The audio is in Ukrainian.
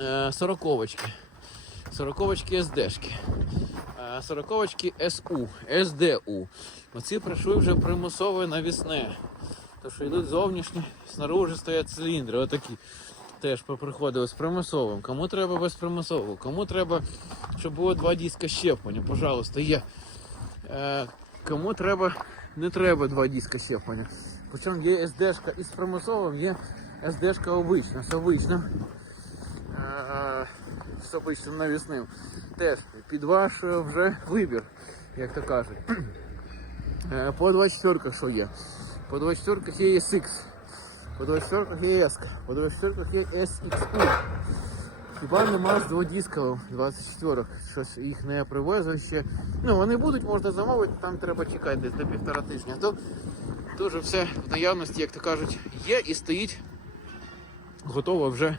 е, сороковочки. Сороковочки СДшки. Е, Сороковочки СУ, СДУ. Оці прийшли вже примусове навісне. То що йдуть зовнішні, снаружи стоять циліндри, отакі. Теж поприходили з примусовим. Кому треба без примусового? Кому треба, щоб було два диска щеплення, пожалуйста, є. Е, кому треба, не треба два диска щеплення. Причому є СДшка із примусовим, є СДшка обична. Е, з обичним навісним. Теж під ваш е, вже вибір, як то кажуть. Е, По 24 що є? По 24 є SX, по 24 є S, по 24 є SXU. Хіба нема з дводісковим 24 щось їх не привезли ще. Ну вони будуть, можна замовити, там треба чекати десь до півтора тижня. То дуже все в наявності, як то кажуть, є і стоїть готово вже